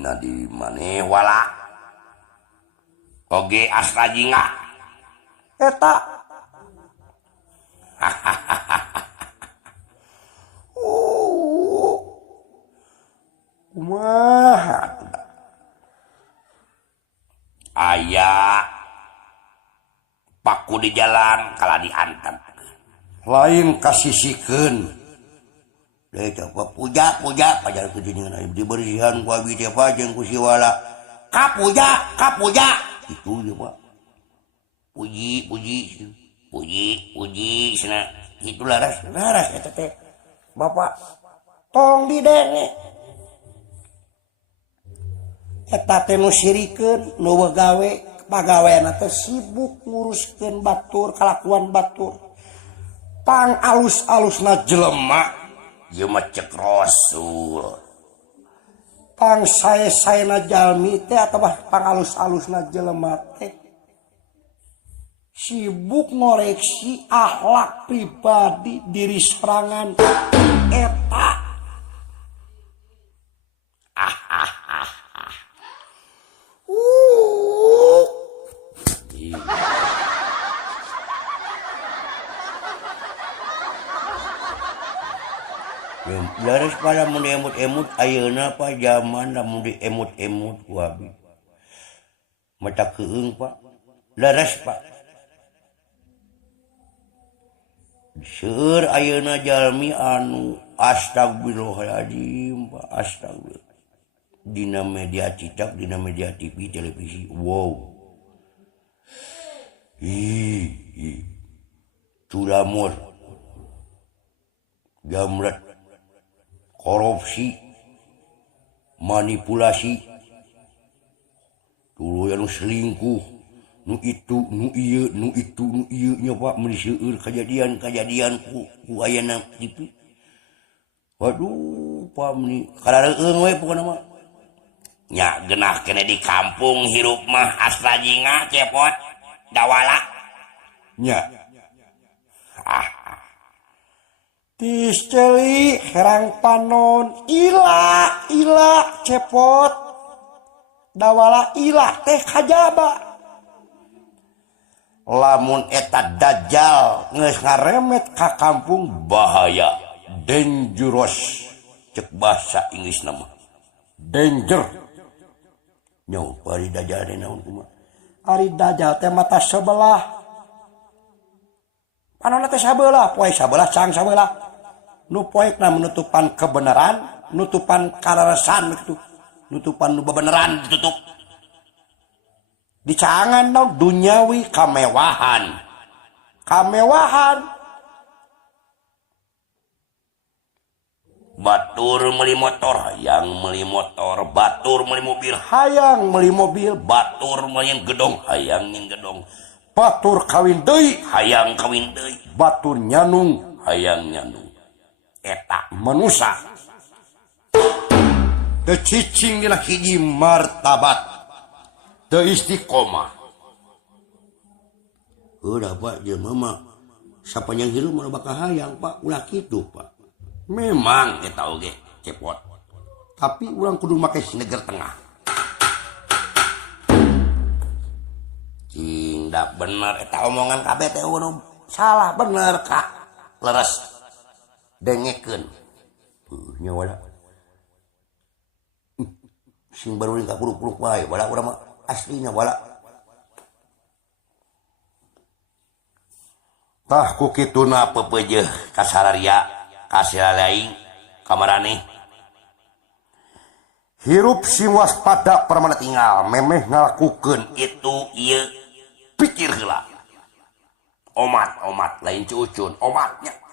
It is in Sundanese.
dina di manewala oge astra jinga eta kumaha aya paku di jalan kala dihantam lain kasisikeun deh coba puja pajar kejadian diberihan ku abi teh jeung ku siwala kapuja itu ya Pak puji sana itu laras eta teh bapak tong didenge eta teh nu sirikeun nu gawe pagaweana teh sibuk nguruskeun batur kalakuan batur pang alus-alusna jelema ieu mah cek rasul pang sae-saena jalmi teh atawa pang alus-alusna jelema teh sibuk ngoreksi akhlak pribadi diri sorangan eta laras pada mun emut-emut ayeuna pa zaman lamun diemut-emut ku abi mata keung Pak laras Pak seueur ayeuna jalmi anu astagfirullahaladzim Pak astagfirullah dina media cetak dina media TV televisi wow culamur gamret korupsi manipulasi dulu yang selingkuh nu itu nu ieu nya Pak mun seueur kejadian ku ayeuna TV waduh Pak mun karareung we pokona mah nya genah kene di kampung hirup mah astra jinga cepot dawala nya tis celi herang panon ila cepot dawala ila teh kajaba lamun eta dajjal geus ngaremet ka kampung bahaya dangerous cek bahasa Inggris nama danger nyaw ari dajjal teh naon kumaha ari dajjal teh mata sebelah panonna teh sabelah poe sabelah cang sabelah nu poekna menutupan kebenaran nutupan kararesan gitu nutupan nu bebeneran ditutup dicangan dong duniawi kamewahan batur meuli motor hayang meuli motor batur meuli mobil hayang meuli mobil batur meuli gedong hayang nyin gedong batur kawin deui hayang kawin deui batur nyanung hayang nyanung eta manusia teu cicing dina hiji martabat teu istiqomah udah Pak jelema mah sapanjang hirup mah bakal hayang Pak ulah kitu Pak memang eta oge cepot tapi urang kudu make neger tengah cing da bener eta omongan kabeh teh salah bener Kak leres dengekeun nya wala sing baru ka puruk-puruk wae wala urang mah aslina wala tah ku kituna pepeujeuh ka sararia ka salalaing ka maraneh hirup sing waspada permana tinggal memeh ngalakukeun itu ieu pikir heula omat lain cucun omatnya